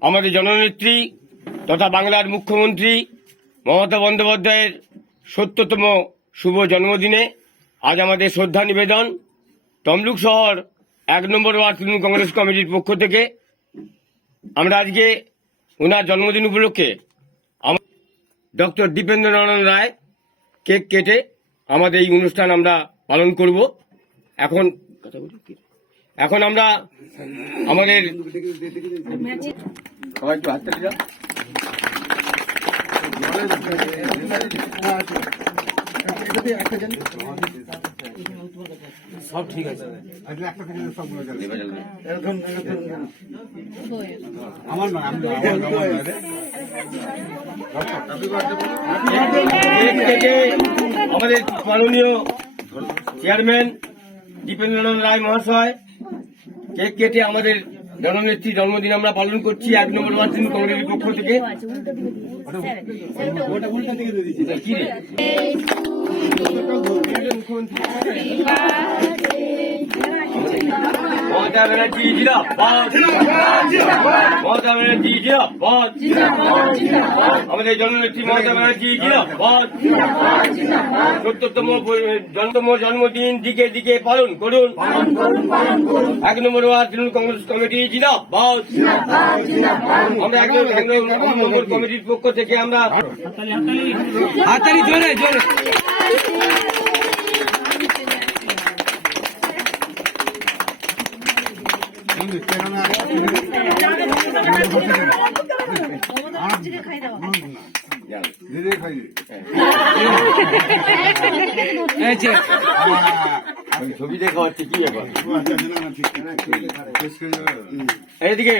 আমাদের জননেত্রী তথা বাংলার মুখ্যমন্ত্রী মমতা বন্দ্যোপাধ্যায়ের সত্যতম শুভ জন্মদিনে আজ আমাদের শ্রদ্ধা নিবেদন তমলুক শহর এক নম্বর ওয়ার্ড তৃণমূল কংগ্রেস কমিটির পক্ষ থেকে আমরা আজকে ওনার জন্মদিন উপলক্ষে ডক্টর দীপেন্দ্রনারায়ণ রায় কেক কেটে আমাদের এই অনুষ্ঠান আমরা পালন করব এখন কথা বলি? এখন আমরা আমাদের সবাই একটু হাততালি দাও। আমাদের মাননীয় চেয়ারম্যান দীপেন্দ্রনাথ রায় মহাশয় কেক কেটে আমাদের জননেত্রী জন্মদিন আমরা পালন করছি এক নম্বর ওয়ার্ড তৃণমূল কংগ্রেসের পক্ষ থেকে। মমতা ব্যানার্জি আমাদের জননেত্রী মমতা ব্যানার্জি জিন্দাবাদ। সত্তরতম জন্মতম জন্মদিন দিকে দিকে পালন করুন এক নম্বর ওয়ার্ড কংগ্রেস কমিটি জিন্দাবাদ আমরা এক নম্বর কমিটির পক্ষ থেকে আমরা হাতালি জোরে জোরে ছবি দেখা হচ্ছে কি এইদিকে।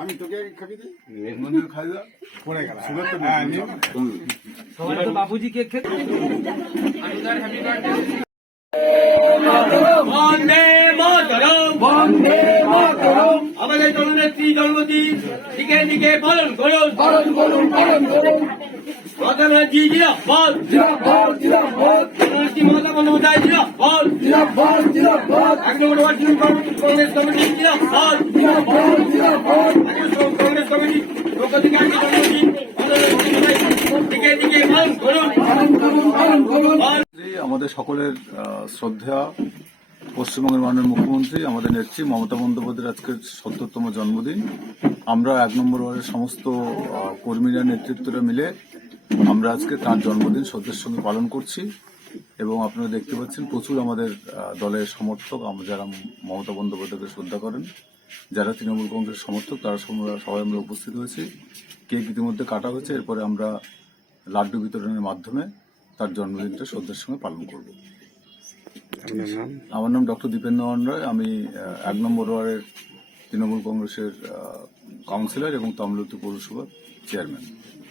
আমি তোকে খাবি দিই মন্দির খাই পড়ে গেল হ্যাঁ সবাই খেতে বন্দে মাতরম। আমাদের জননেত্রী জন্মদিন দিকে দিকে পালন করুন। পালন করুন পালন করুন। মাতা ব্যানার্জি জিরাবাদ জিরাবাদ জিরাবাদ মাতা বন্দ্যোপাধ্যায় জিরাবাদ জিরাবাদ জিরাবাদ এক number ward Congress committee Congress committee জন্মদিন আমাদের দিকে দিকে পালন করুন। পালন করুন পালন করুন। আমাদের সকলের শ্রদ্ধা পশ্চিমবঙ্গের মাননীয় মুখ্যমন্ত্রী, আমাদের নেত্রী মমতা বন্দ্যোপাধ্যায়ের আজকের সত্তরতম জন্মদিন। আমরা এক নম্বর ওয়ার্ডের সমস্ত কর্মীরা, নেতৃত্বরা মিলে আমরা আজকে তার জন্মদিন শ্রদ্ধার সঙ্গে পালন করছি এবং আপনারা দেখতে পাচ্ছেন প্রচুর আমাদের দলের সমর্থক যারা মমতা বন্দ্যোপাধ্যায়কে শ্রদ্ধা করেন, যারা তৃণমূল কংগ্রেস সমর্থক, তারা সবাই আমরা উপস্থিত হয়েছি। কেক ইতিমধ্যে কাটা হয়েছে, এরপরে আমরা লাড্ডু বিতরণের মাধ্যমে তার জন্মদিনটা শ্রদ্ধার সঙ্গে পালন করব। আমার নাম ডক্টর দীপেন্দ্র রায় আমি এক নম্বর ওয়ার্ডের তৃণমূল কংগ্রেসের কাউন্সিলর এবং তমলতি পৌরসভার চেয়ারম্যান।